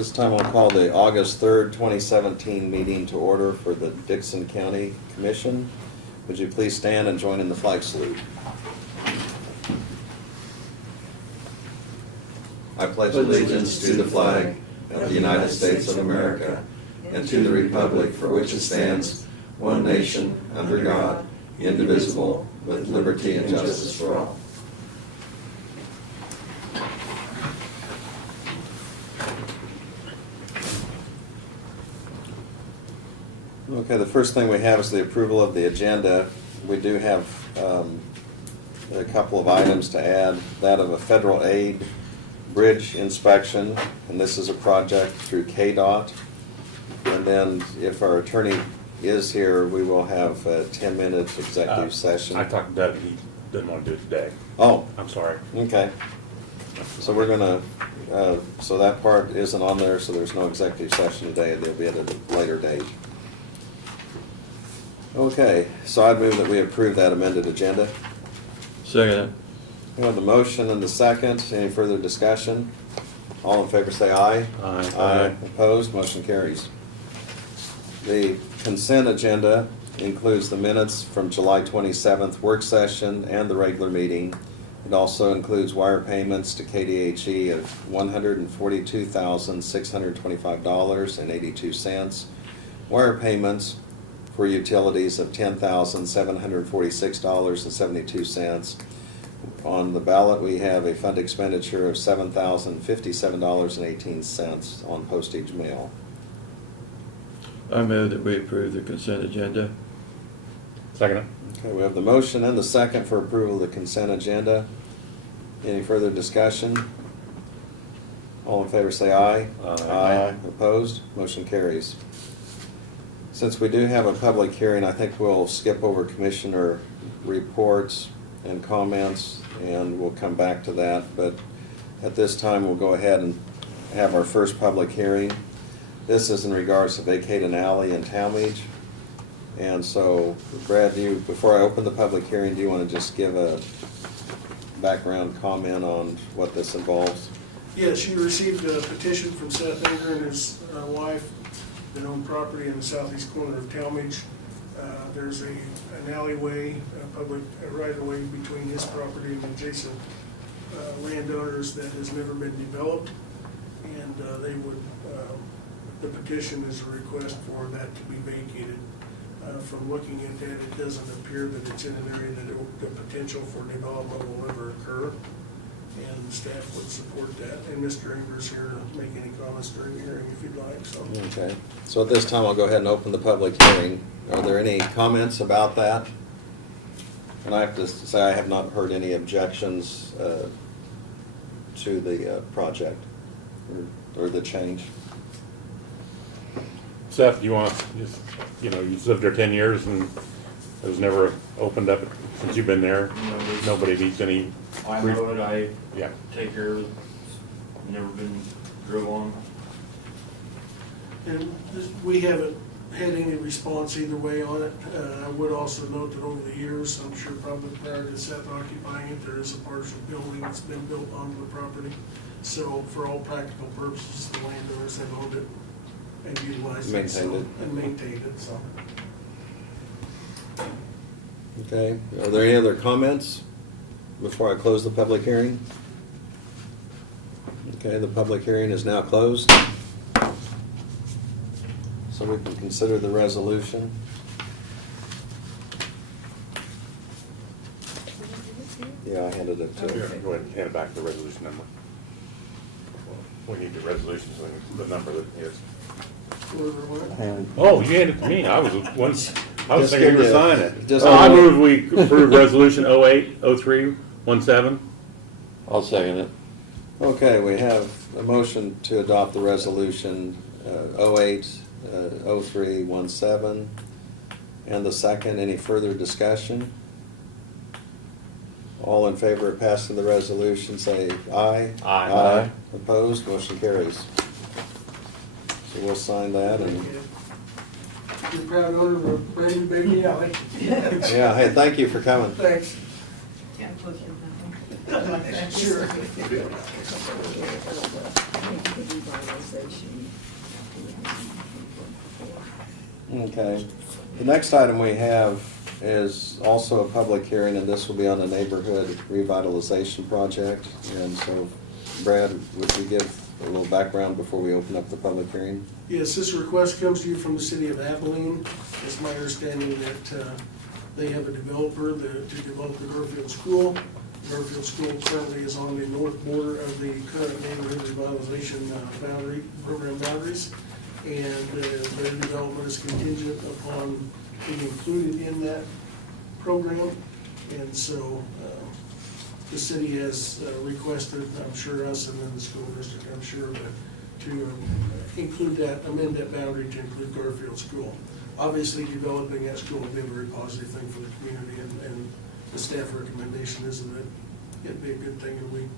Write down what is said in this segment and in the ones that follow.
This time I'll call the August 3rd, 2017 meeting to order for the Dixon County Commission. Would you please stand and join in the flag salute? I pledge allegiance to the flag of the United States of America and to the republic for which it stands, one nation, under God, indivisible, with liberty and justice for all. Okay, the first thing we have is the approval of the agenda. We do have a couple of items to add. That of a federal aid bridge inspection, and this is a project through KDOT. And then if our attorney is here, we will have a 10-minute executive session. I talked to Doug, he doesn't want to do it today. Oh, I'm sorry. okay. So we're gonna, so that part isn't on there, so there's no executive session today. They'll be at a later date. Okay, so I'd move that we approve that amended agenda. Second. We have the motion and the second. Any further discussion? All in favor say aye. Aye. Aye. Opposed? Motion carries. The consent agenda includes the minutes from July 27th work session and the regular meeting. It also includes wire payments to KDHE of $142,625.82. Wire payments for utilities of $10,746.72. On the ballot, we have a fund expenditure of $7,057.18 on postage mail. I move that we approve the consent agenda. Second. Okay, we have the motion and the second for approval of the consent agenda. Any further discussion? All in favor say aye. Aye. Opposed? Motion carries. Since we do have a public hearing, I think we'll skip over commissioner reports and comments, and we'll come back to that. But at this time, we'll go ahead and have our first public hearing. This is in regards to vacate an alley in Talmadge. And so, Brad, before I open the public hearing, do you want to just give a background comment on what this involves? Yes, you received a petition from Seth Anger and his wife that own property in the southeast corner of Talmadge. There's an alleyway, a public right-of-way between his property and adjacent landowners that has never been developed. And the petition is a request for that to be vacated. From looking at that, it doesn't appear that it's in an area that the potential for development will ever occur. And staff would support that. And Mr. Inger's here to make any comments during the hearing if you'd like. So. Okay, so at this time, I'll go ahead and open the public hearing. Are there any comments about that? And I have to say, I have not heard any objections to the project or the change. Seth, you want to just, you've lived there 10 years and it was never opened up since you've been there? Nobody needs any. I know it, I Yeah. take care of it, never been drove on. And we haven't had any response either way on it. I would also note that over the years, I'm sure probably prior to Seth occupying it, there is a partial building that's been built onto the property. So for all practical purposes, the landowners have owned it and utilized it. Maintained it. And maintained it, so. Okay, are there any other comments before I close the public hearing? Okay, the public hearing is now closed. So we can consider the resolution. Yeah, I handed it to Go him. ahead and hand it back the resolution number. We need the resolution, so the number that is. Whoever went. Oh, you handed it to me. I was Just thinking you give were me a- signing it. just I a- move we approve resolution 08-03-17. I'll second it. Okay, we have a motion to adopt the resolution 08-03-17. And the second, any further discussion? All in favor of passing the resolution, say aye. Aye. Aye. Opposed, motion carries. So we'll sign that and, You're proud owner of a brand new baby alley. yeah, hey, thank you for coming. Thanks. Can't close your mouth. Sure. Okay. The next item we have is also a public hearing, and this will be on the neighborhood revitalization project. And so, Brad, would you give a little background before we open up the public hearing? Yes, this request comes to you from the city of Abilene. It's my understanding that they have a developer to develop the Garfield School. Garfield School currently is on the north border of the current neighborhood revitalization program boundaries. And their development is contingent upon being included in that program. And so the city has requested, I'm sure us and then the school district, I'm sure, but to include that, amend that boundary to include Garfield School. Obviously, developing that school would be a very positive thing for the community, and the staff recommendation is that it'd be a good thing, and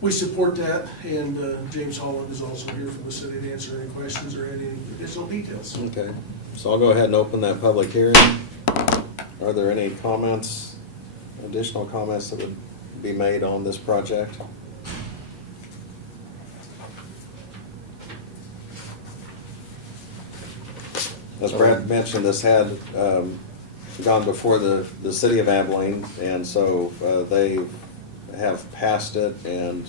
we support that. And James Holland is also here from the city to answer any questions or any additional details. Okay, so I'll go ahead and open that public hearing. Are there any comments, additional comments that would be made on this project? As Brad mentioned, this had gone before the city of Abilene, and so they have passed it, and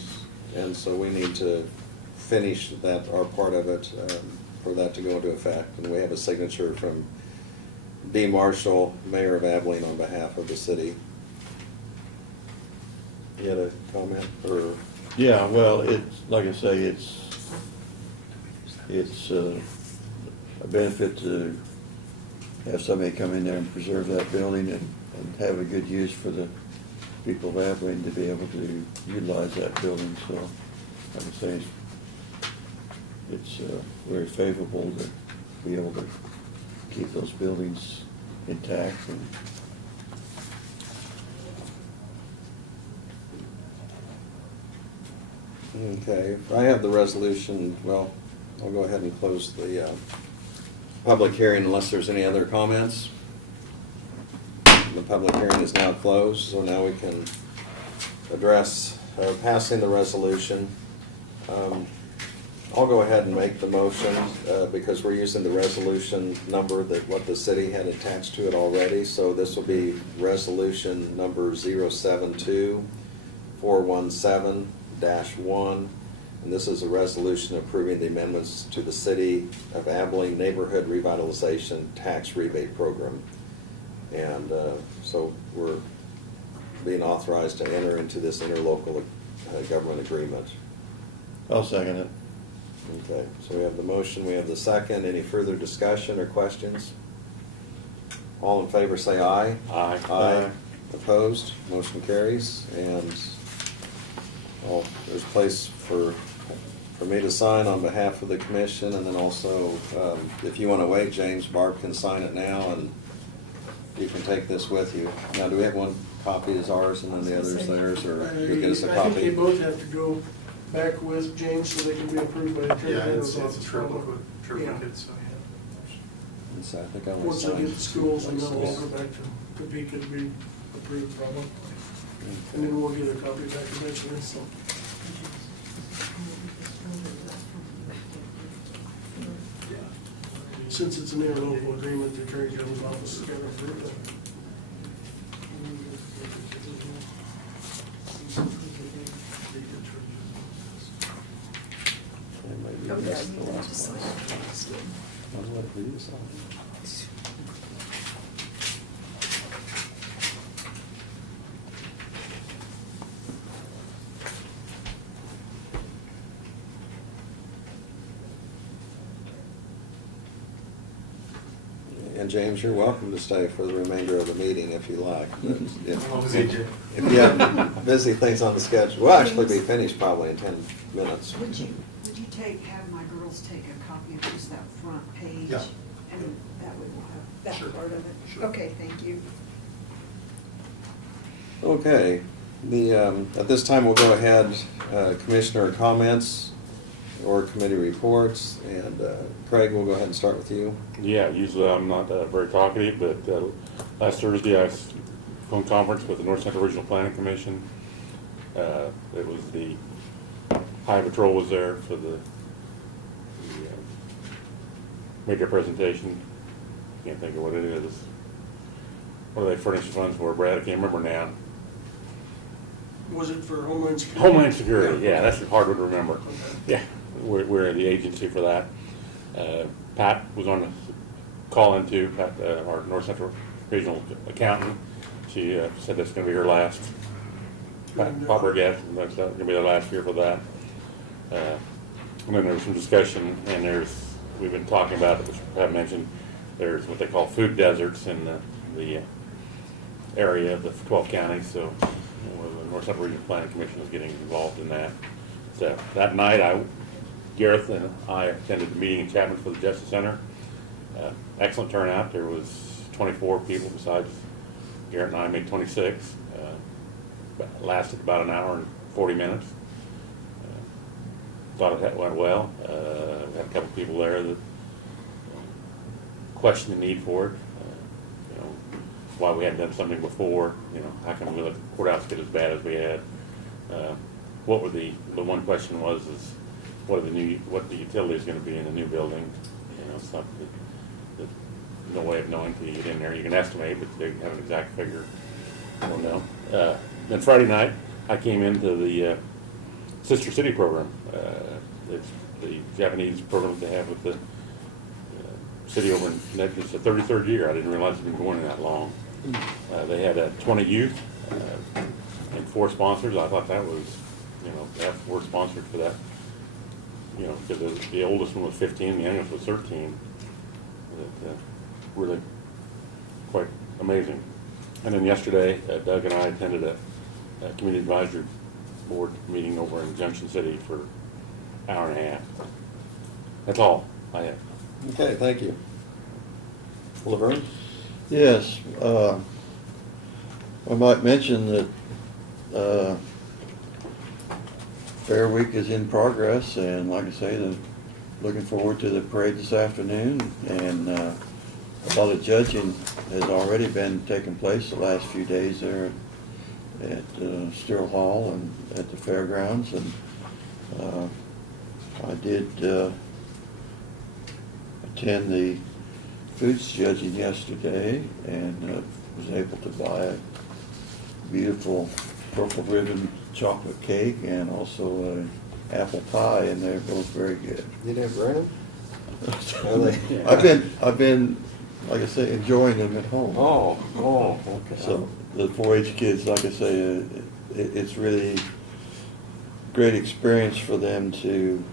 so we need to finish that, our part of it, for that to go into effect. And we have a signature from B. Marshall, Mayor of Abilene, on behalf of the city. You had a comment, or? Yeah, well, it's, like I say, it's a benefit to have somebody come in there and preserve that building and have a good use for the people of Abilene to be able to utilize that building. So, like I say, it's very favorable to be able to keep those buildings intact. And Okay, I have the resolution. Well, I'll go ahead and close the public hearing unless there's any other comments. The public hearing is now closed, so now we can address passing the resolution. I'll go ahead and make the motion because we're using the resolution number that what the city had attached to it already. So this will be resolution number 072-417-1, and this is a resolution approving the amendments to the City of Abilene Neighborhood Revitalization Tax Rebate Program. And so we're being authorized to enter into this interlocal government agreement. I'll second it. Okay, so we have the motion, we have the second. Any further discussion or questions? All in favor say aye. Aye. Aye. Opposed? Motion carries. And there's place for me to sign on behalf of the commission, and then also, if you want to wait, James, Barb can sign it now, and you can take this with you. Now, do we have one copy is ours, and then the other's theirs, or you'll get us a I think they copy? both have to go back with James so they can be approved by the attorney Yeah, general's it's office. a triplicate, so, And so I think I want to Once sign. they get the schools, and then we'll go back to Topeka to be approved probably. And then we'll get a copy back eventually, so. Since it's an interlocal agreement, the attorney general's office is going to approve it. And maybe Oh, yeah, that's you the have last to sign one. it. That's good. I'll let it be signed. And James, you're welcome to stay for the remainder of the meeting if you like. But As long as they do. if you have busy things on the schedule, we'll actually be finished probably in 10 minutes. Would you have my girls take a copy of just that front page? Yeah. And that would, that Sure. part of it? Sure. Okay, thank you. Okay, at this time, we'll go ahead, commissioner comments or committee reports, and Craig, we'll go ahead and start with you. Yeah, usually I'm not very talkative, but last Thursday I was phone conference with the North Central Regional Planning Commission. It was the High Patrol was there for the major presentation. Can't think of what it is. What do they furnish the funds for, Brad? I can't remember now. Was it for Homeland Security? Homeland Security, yeah, that's a hard one to remember. Okay. Yeah, we're the agency for that. Pat was on the call in too, Pat, our North Central Regional Accountant. She said that's gonna be her last, proper guess, and that's gonna be the last year for that. And then there was some discussion, and we've been talking about it, which I haven't mentioned, there's what they call food deserts in the area of the 12 counties, so the North Central Regional Planning Commission is getting involved in that. So that night, Gareth and I attended the meeting in Chapman for the Justice Center. Excellent turnout. There was 24 people besides Garrett and I, made 26. Lasted about an hour and 40 minutes. Thought it went well. We had a couple people there that questioned the need for it. You know, why we hadn't done something before. You know, how come we let the courthouse get as bad as we had? What were the one question was what the utility is going to be in the new building? You know, something that no way of knowing until you get in there. You can estimate, but they have an exact figure. I don't know. Then Friday night, I came into the Sister City program. It's the Japanese program they have with the city over in, it's the 33rd year. I didn't realize it's been going that long. They had 20 youth and 4 sponsors. I thought that was, you know, to have 4 sponsors for that. You know, because the oldest one was 15, the youngest was 13. Really quite amazing. And then yesterday, Doug and I attended a community advisory board meeting over in Junction City for an hour and a half. That's all I have. Okay, thank you. Laverne? Yes, I might mention that Fair Week is in progress, and like I say, looking forward to the parade this afternoon, and a lot of judging has already been taking place the last few days there at Stirl Hall and at the fairgrounds, and I did attend the foods judging yesterday, and was able to buy a beautiful purple ribbon chocolate cake and also an apple pie, and they're both very good. You didn't bring them? I've been, like I say, enjoying them at home. Oh, okay. So the 4-H kids, like I say, it's really great experience for them to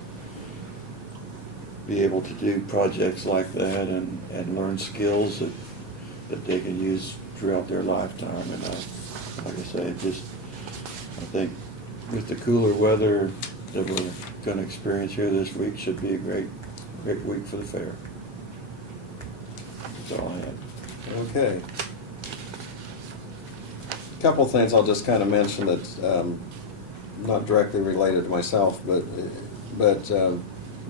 be able to do projects like that and learn skills that they can use throughout their lifetime. And like I say, I think with the cooler weather that we're going to experience here this week, should be a great week for the fair. That's all I have. Okay. Couple things I'll just kind of mention that, not directly related to myself, but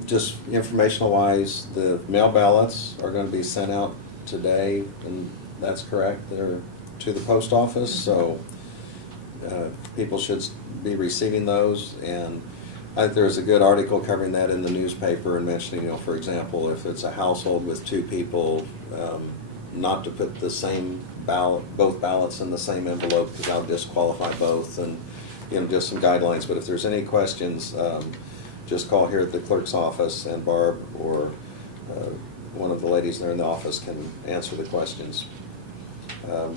just informational wise, the mail ballots are going to be sent out today, and that's correct. They're to the post office, so people should be receiving those. And I think there's a good article covering that in the newspaper and mentioning, you know, for example, if it's a household with 2 people, not to put the same ballot, both ballots in the same envelope, because that'll disqualify both, and, you know, just some guidelines. But if there's any questions, just call here at the clerk's office, and Barb or one of the ladies there in the office can answer the questions.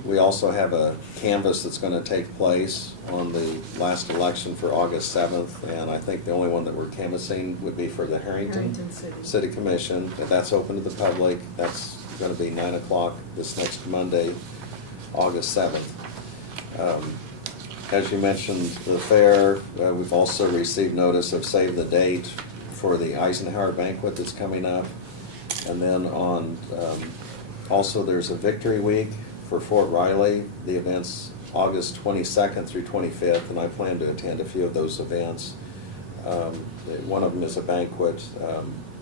We also have a canvass that's going to take place on the last election for August 7th, and I think the only one that we're canvassing would be for the Harrington City Commission. And that's open to the public. That's going to be 9 o'clock this next Monday, August 7th. As you mentioned, the fair, we've also received notice of save the date for the Eisenhower banquet that's coming up. And then also there's a Victory Week for Fort Riley. The event's August 22nd through 25th, and I plan to attend a few of those events. One of them is a banquet,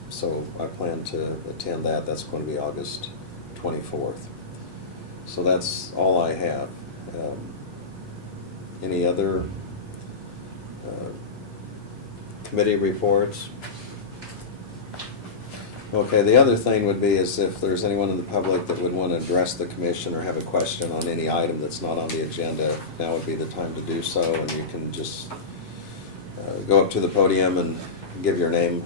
so I plan to attend that. That's going to be August 24th. So that's all I have. Any other Committee reports. Okay, the other thing would be is if there's anyone in the public that would want to address the commission or have a question on any item that's not on the agenda, now would be the time to do so, and you can just go up to the podium and give your name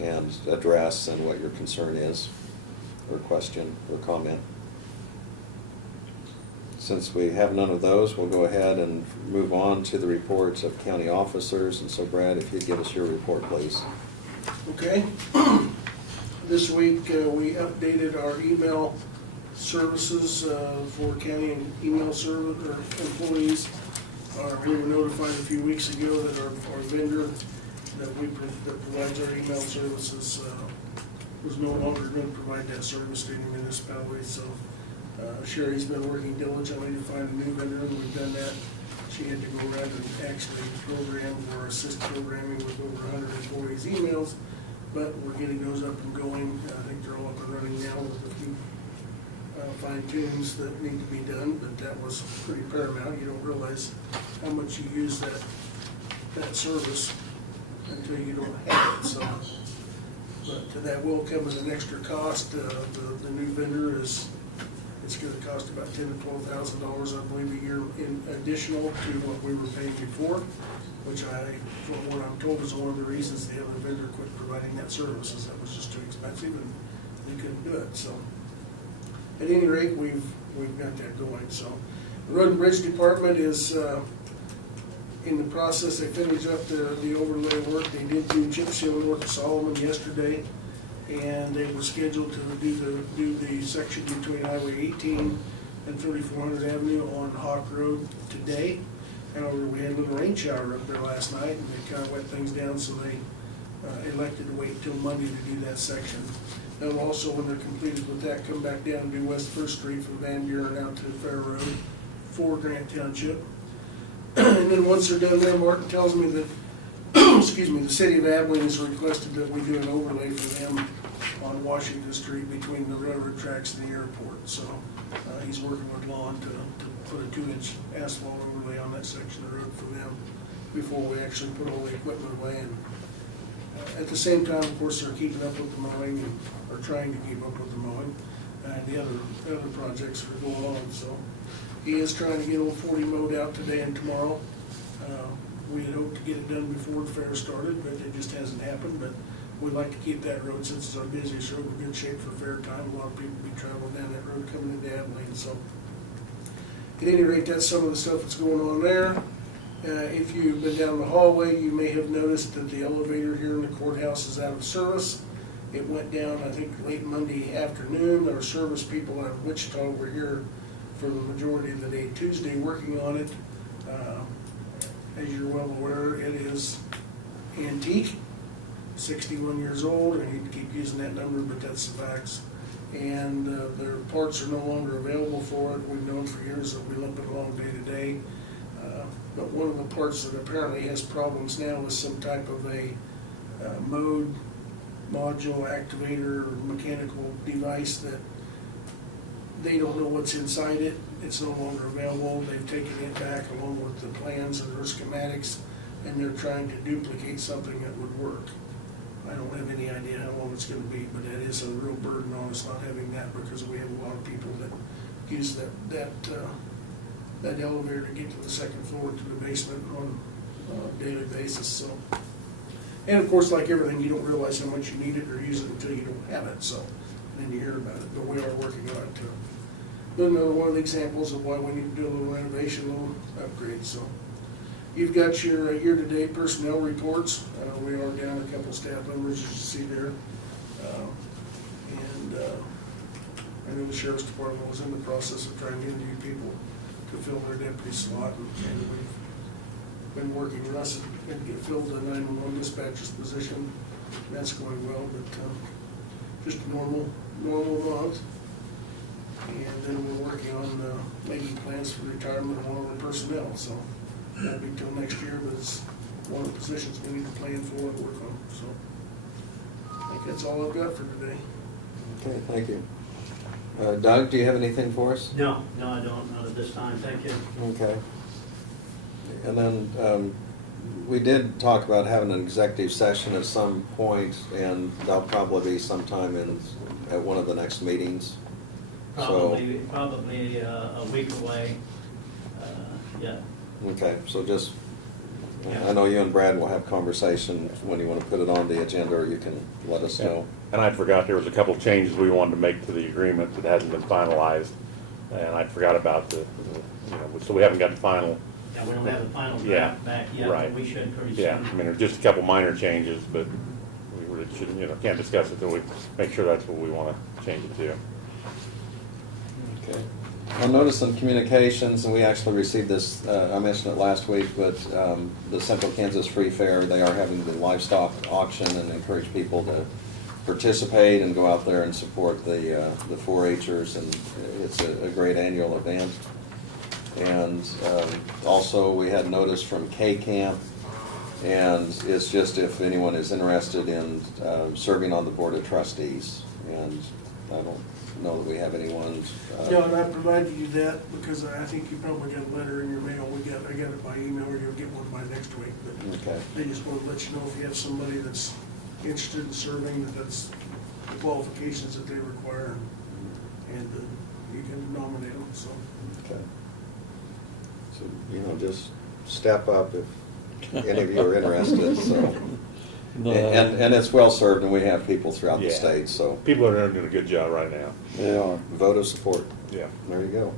and address and what your concern is, or question, or comment. Since we have none of those, we'll go ahead and move on to the reports of county officers, and so Brad, if you'd give us your report, please. Okay. This week, we updated our email services for county and email service or employees. We were notified a few weeks ago that our vendor that provides our email services was no longer going to provide that service to any municipality. So Sherry's been working diligently to find a new vendor, and we've done that. She had to go around and actually program or assist programming with over 100 employees' emails. But we're getting those up and going. I think they're all up and running now with a few fine tunes that need to be done, but that was pretty paramount. You don't realize how much you use that service until you don't have it. So, but that will come at an extra cost. The new vendor it's going to cost about $10,000 to $12,000, I believe, a year in additional to what we were paying before. Which from what I'm told, is one of the reasons the other vendor quit providing that service, is that was just too expensive and they couldn't do it. So, at any rate, we've got that going. So, the Road and Bridge Department is in the process. They finished up the overlay work. They did do chip seal north of Solomon yesterday, and they were scheduled to do the section between Highway 18 and 3400 Avenue on Hawk Road today. However, we had a little rain shower up there last night, and they kind of wet things down, so they elected to wait until Monday to do that section. They'll also, when they're completed with that, come back down and do West First Street from Van Buren out to Fair Road for Grant Township. And then once they're done there, Martin tells me that, excuse me, the city of Abilene has requested that we do an overlay for them on Washington Street between the railroad tracks and the airport. So he's working with Lon to put a 2-inch asphalt overlay on that section of the road for them before we actually put all the equipment away. And at the same time, of course, they're keeping up with the mowing and are trying to keep up with the mowing. And the other projects are going on. So he is trying to get Old 40 mowed out today and tomorrow. We had hoped to get it done before the fair started, but it just hasn't happened. But we'd like to keep that road, since it's our busiest road, in good shape for fair time. A lot of people will be traveling down that road coming into Abilene. So at any rate, that's some of the stuff that's going on there. If you've been down the hallway, you may have noticed that the elevator here in the courthouse is out of service. It went down, I think, late Monday afternoon. Our service people out of Wichita were here for the majority of the day Tuesday working on it. As you're well aware, it is antique, 61 years old. I hate to keep using that number, but that's the facts. And their parts are no longer available for it. We've known for years that we limp it along day to day. But one of the parts that apparently has problems now is some type of a mode module activator or mechanical device that they don't know what's inside it. It's no longer available. They've taken it back along with the plans and their schematics, and they're trying to duplicate something that would work. I don't have any idea how long it's going to be, but that is a real burden on us not having that, because we have a lot of people that use that elevator to get to the second floor to the basement on a daily basis. So, and of course, like everything, you don't realize how much you need it or use it until you don't have it. So then you hear about it, but we are working on it too. Another one of the examples of why we need to do a little renovation, a little upgrade. So you've got your year-to-date personnel reports. We are down a couple staff members, as you see there. I know the Sheriff's Department was in the process of trying to get new people to fill their deputy slot, and we've been working with us and get filled the 911 dispatcher's position. That's going well, but just a normal month. And then we're working on making plans for retirement of one of our personnel. So won't be till next year, but it's one of the positions we need to plan for and work on. So I think that's all I've got for today. Okay, thank you. Doug, do you have anything for us? No, I don't, not at this time, thank you. Okay. And then we did talk about having an executive session at some point, and that'll probably be sometime at one of the next meetings. So, Probably a week away, yeah. okay, so just, I know you and Brad will have conversation when you want to put it on the agenda, or you can let us know. And I forgot there was a couple of changes we wanted to make to the agreement that hasn't been finalized, and I forgot about so we haven't gotten final. Yeah, we don't have the final Yeah, draft back yet, right. but we should pretty soon. Yeah, I mean, there's just a couple minor changes, but we really shouldn't, can't discuss it until we make sure that's what we want to change it to. Okay. I'll notice in communications, and we actually received this, I mentioned it last week, but the Central Kansas Free Fair, they are having the livestock auction and encourage people to participate and go out there and support the 4-H'ers, and it's a great annual event. And also, we had notice from K-Camp, and it's just if anyone is interested in serving on the Board of Trustees, and I don't know that we have anyone. No, and I provided you that because I think you probably got a letter in your mail. I got it by email, or you'll get one by next week. But Okay. they just want to let you know if you have somebody that's interested in serving, that's the qualifications that they require, and you can nominate them, so. Okay. So, just step up if any of you are interested, so. No, And it's well-served, and we have people throughout the Yeah. state, so People are doing a good job right now. They are. vote of support. Yeah. There you go.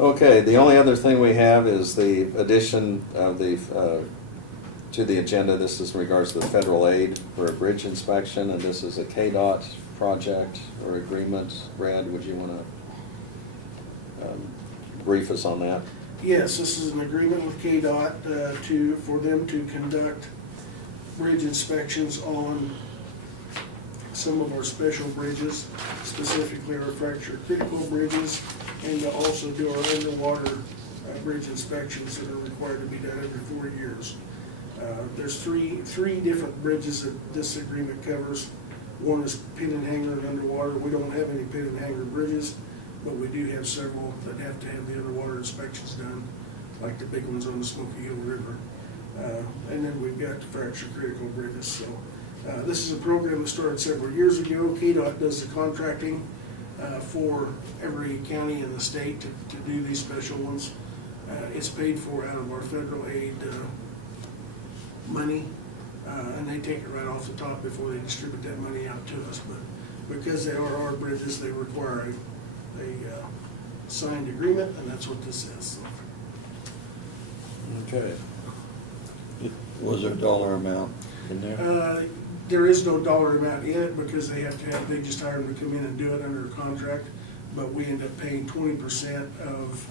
Okay, the only other thing we have is the addition of to the agenda. This is in regards to the federal aid for a bridge inspection, and this is a KDOT project or agreement. Brad, would you want to brief us on that? Yes, this is an agreement with KDOT for them to conduct bridge inspections on some of our special bridges, specifically our fracture critical bridges, and to also do our underwater bridge inspections that are required to be done every 4 years. There's three different bridges that this agreement covers. One is pin and hanger and underwater. We don't have any pin and hanger bridges, but we do have several that have to have the underwater inspections done, like the big ones on the Smoky Hill River. And then we've got the fracture critical bridges. So this is a program that started several years ago. KDOT does the contracting for every county in the state to do these special ones. It's paid for out of our federal aid money, and they take it right off the top before they distribute that money out to us. But because they are our bridges, they require a signed agreement, and that's what this is. Okay. Was there a dollar amount in there? There is no dollar amount in it because they just hire them to come in and do it under a contract, but we end up paying 20% of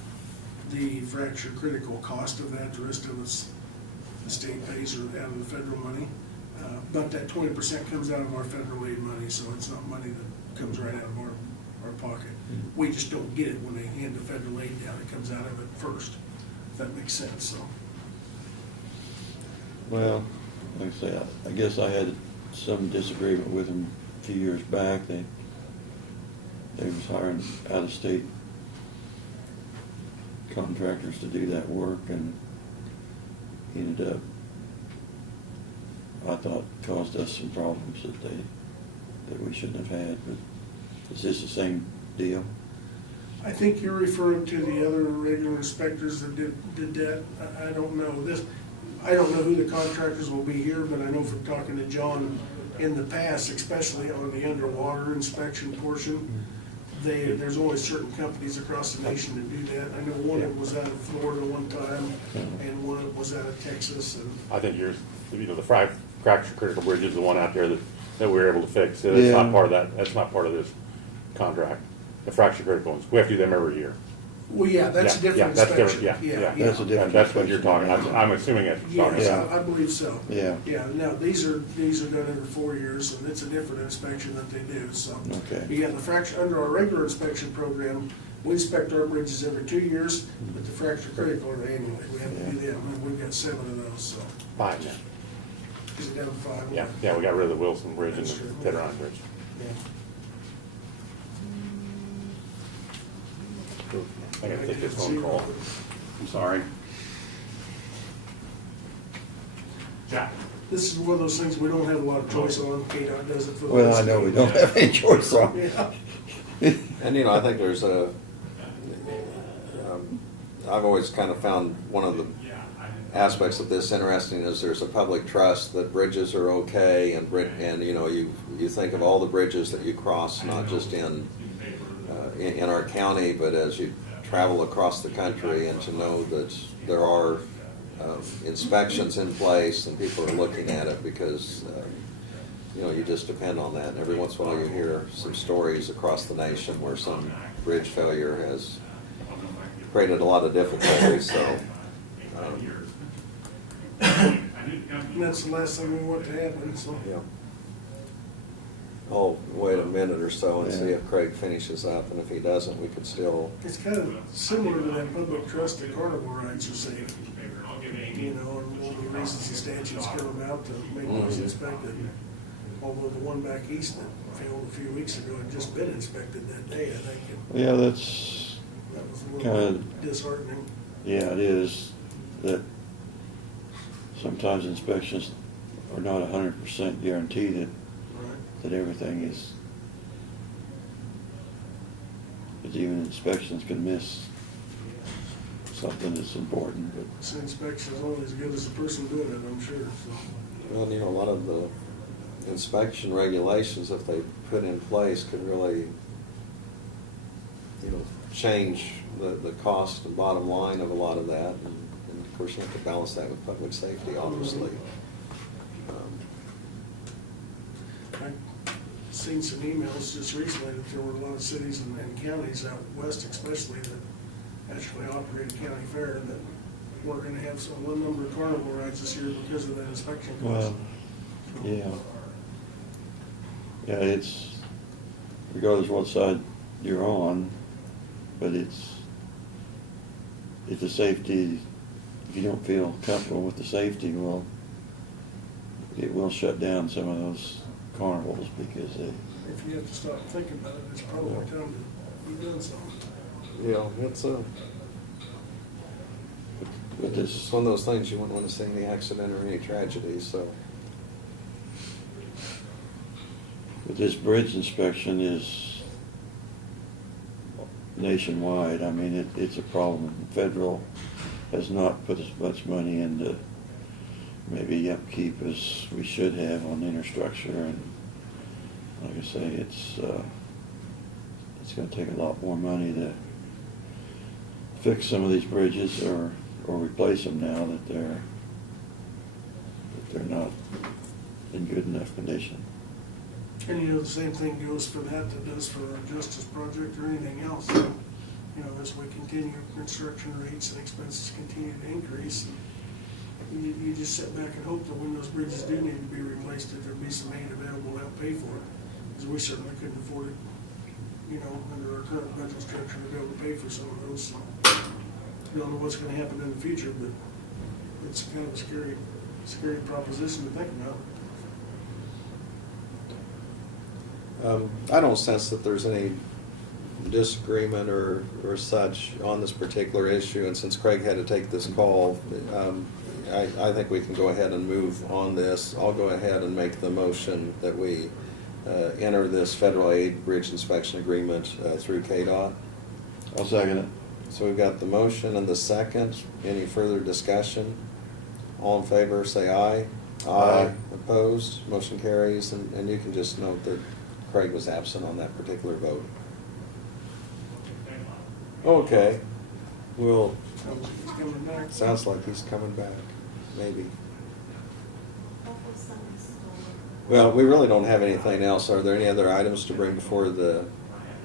the fracture critical cost of that. The rest of it's the state pays or out of the federal money. But that 20% comes out of our federal aid money, so it's not money that comes right out of our pocket. We just don't get it when they hand the federal aid down. It comes out of it first, if that makes sense, so. Well, like I say, I guess I had some disagreement with them a few years back. They was hiring out-of-state contractors to do that work, and ended up, I thought, caused us some problems that we shouldn't have had. But is this the same deal? I think you're referring to the other regular inspectors that did that. I don't know. I don't know who the contractors will be here, but I know from talking to John in the past, especially on the underwater inspection portion, there's only certain companies across the nation that do that. I know one of them was out of Florida one time, and one of them was out of Texas. And I think the fracture critical bridge is the one out there that we were able to fix. That's Yeah. not part of that. That's not part of this contract. The fracture critical ones, we have to do them every year. well, yeah, that's a Yeah, different yeah, that's inspection. different, yeah. That's a different And that's what you're inspection. talking, I'm assuming that's what you're talking Yes, about. I believe so. Yeah. Yeah, no, these are done every 4 years, and it's a different inspection that they do, so. Okay. Yeah, the fracture, under our regular inspection program, we inspect our bridges every 2 years, but the fracture critical are annually. We have to do them, and we've got 7 of those, so. 5 now. Is it down to 5? Yeah, we got rid of the Wilson Bridge and That's the true. Ted Ryan Bridge. Yeah. I gotta take this phone call. I'm sorry. This is one of those things we don't have a lot of choice on. KDOT does it for the. Well, I know we don't have any choice on. Yeah. And, you know, I think there's I've always kind of found one of the aspects of this interesting is there's a public trust that bridges are okay, and you know, you think of all the bridges that you cross, not just in our county, but as you travel across the country, and to know that there are inspections in place and people are looking at it, because you know, you just depend on that. And every once in a while you hear some stories across the nation where some bridge failure has created a lot of difficulties, so. And that's the last thing we want to happen, so. Yeah. I'll wait a minute or so and see Yeah. if Craig finishes up, and if he doesn't, we could still, It's kind of similar to that public trust that carnival rides are saying. You know, and one of the reasons the statutes come about to make those inspected. Although the one back east that failed a few weeks ago had just been inspected that day, I think. And Yeah, that's, that was a Kinda- little disheartening. yeah, it is, that sometimes inspections are not 100% guaranteed Right. that everything is, because even inspections can miss something that's important, but This inspection is only as good as the person doing it, I'm sure, so. well, you know, a lot of the inspection regulations, if they put in place, could really, you know, change the cost and bottom line of a lot of that. And of course, you have to balance that with public safety, obviously. I've seen some emails just recently that there were a lot of cities and counties out west especially that actually operate a county fair that weren't gonna have one number of carnival rides this year because of that inspection cost. well, yeah. Yeah, it's, regardless what side you're on, but it's the safety, if you don't feel comfortable with the safety, well, it will shut down some of those carnivals because they, If you have to stop thinking about it, it's probably time to be doing something. Yeah, it's but this, it's one of those things you wouldn't want to see any accident or any tragedy, so. but this bridge inspection is nationwide. I mean, it's a problem. Federal has not put as much money into maybe upkeep as we should have on infrastructure, and like I say, it's gonna take a lot more money to fix some of these bridges or replace them now that they're not in good enough condition. And you know, the same thing goes for that does for our justice project or anything else. You know, as we continue, construction rates and expenses continue to increase, you just sit back and hope that when those bridges do need to be replaced, that there'll be some aid available to help pay for it. Because we certainly couldn't afford it, you know, under our current budget structure to be able to pay for some of those. So we don't know what's gonna happen in the future, but it's kind of a scary proposition to think about. I don't sense that there's any disagreement or such on this particular issue, and since Craig had to take this call, I think we can go ahead and move on this. I'll go ahead and make the motion that we enter this federal aid bridge inspection agreement through KDOT. I'll second it. So we've got the motion and the second. Any further discussion? All in favor, say aye. Aye. Opposed? Motion carries, and you can just note that Craig was absent on that particular vote. Okay, well, He's coming back. sounds like he's coming back, maybe. Well, we really don't have anything else. Are there any other items to bring before the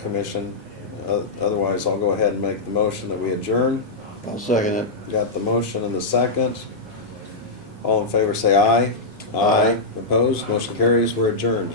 commission? Otherwise, I'll go ahead and make the motion that we adjourn. I'll second it. Got the motion and the second. All in favor say aye. Aye. Opposed? Motion carries. We're adjourned.